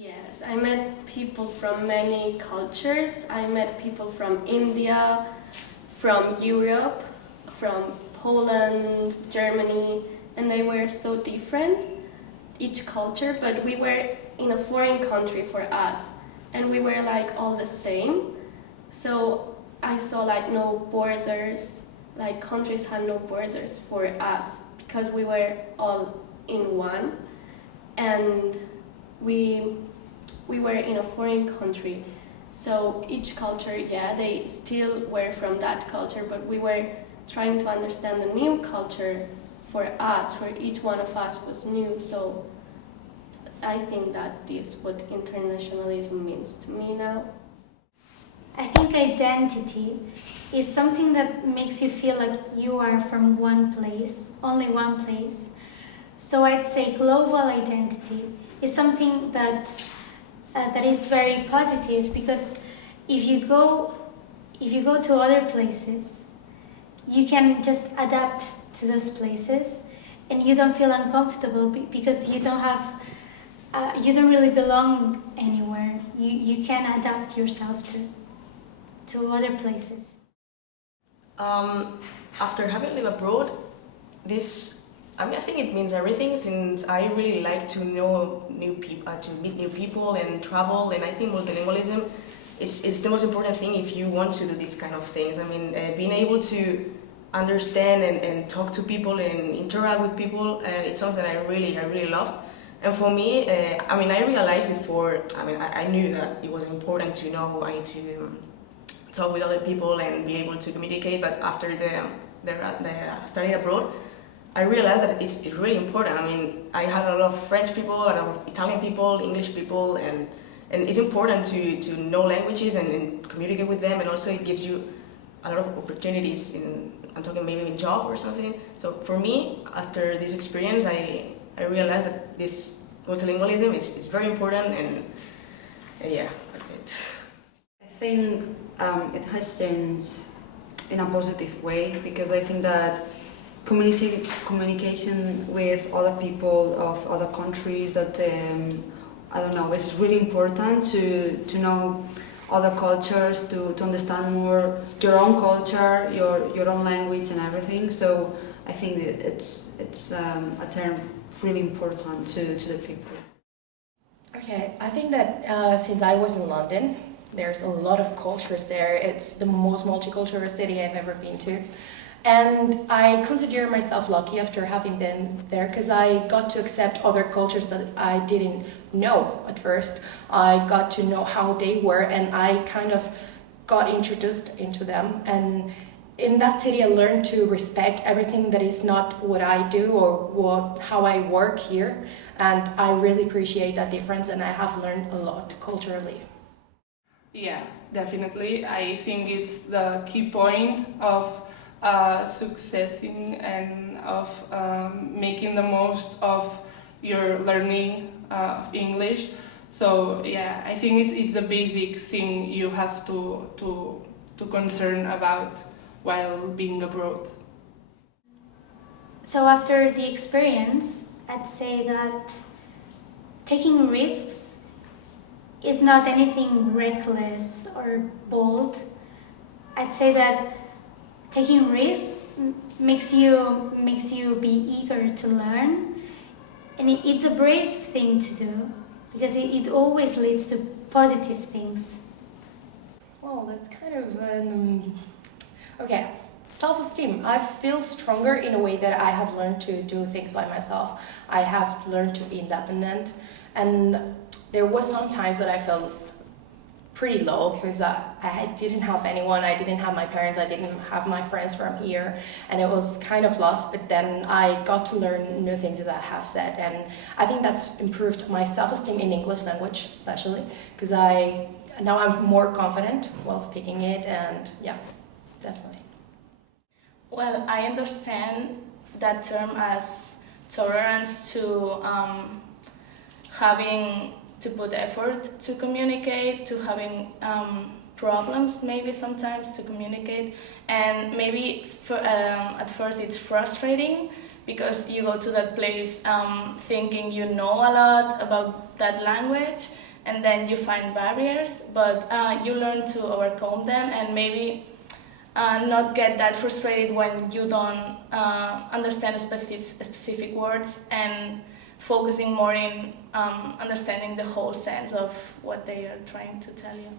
Yes, I met people from many cultures. I met people from India, from Europe, from Poland, Germany, and they were so different, each culture, but we were in a foreign country for us, and we were like all the same. So I saw like no borders, like countries had no borders for us because we were all in one, and we were in a foreign country. So each culture, yeah, they still were from that culture, but we were trying to understand the new culture for us, for each one of us was new. So I think that is what internationalism means to me now. I think identity is something that makes you feel like you are from one place, only one place. So I'd say global identity is something that it's very positive, because if you go to other places, you can just adapt to those places, and you don't feel uncomfortable because you don't really belong anywhere. You can adapt yourself to other places. After having lived abroad, I think it means everything, since I really like to know new people, to meet new people and travel, and I think multilingualism is the most important thing if you want to do these kind of things. I mean, being able to understand and talk to people and interact with people, it's something I really loved. And for me, I realized before, I knew that it was important to know how to talk with other people and be able to communicate, but after the studying abroad, I realized that it's really important. I mean, I had a lot of French people, a lot of Italian people, English people, and it's important to know languages and communicate with them, and also it gives you a lot of opportunities I'm talking maybe in job or something. So for me, after this experience, I realized that this multilingualism is very important, and yeah, that's it. I think it has changed in a positive way, because I think that communication with other people of other countries, that it's really important to know other cultures, to understand more your own culture, your own language and everything. So I think that it's a term really important to the people. Okay, I think that since I was in London, there's a lot of cultures there. It's the most multicultural city I've ever been to. And I consider myself lucky after having been there, because I got to accept other cultures that I didn't know at first. I got to know how they were, and I kind of got introduced into them. And in that city, I learned to respect everything that is not what I do or how I work here. And I really appreciate that difference, and I have learned a lot culturally. Yeah, definitely. I think it's the key point of successing and of making the most of your learning of English. So yeah, I think it's the basic thing you have to concern about while being abroad. So after the experience, I'd say that taking risks is not anything reckless or bold. I'd say that taking risks makes you be eager to learn, and it's a brave thing to do, because it always leads to positive things. Well, that's kind of okay. Self-esteem. I feel stronger in a way that I have learned to do things by myself. I have learned to be independent, and there was some times that I felt pretty low, because I didn't have anyone. I didn't have my parents. I didn't have my friends from here, and it was kind of lost. But then I got to learn new things, as I have said, and I think that's improved my self-esteem in English language, especially because now I'm more confident while speaking it, and yeah, definitely. Well, I understand that term as tolerance to having to put effort to communicate, to having problems maybe sometimes to communicate, and maybe at first it's frustrating because you go to that place thinking you know a lot about that language, and then you find barriers, but you learn to overcome them and maybe not get that frustrated when you don't understand specific words, and focusing more in understanding the whole sense of what they are trying to tell you.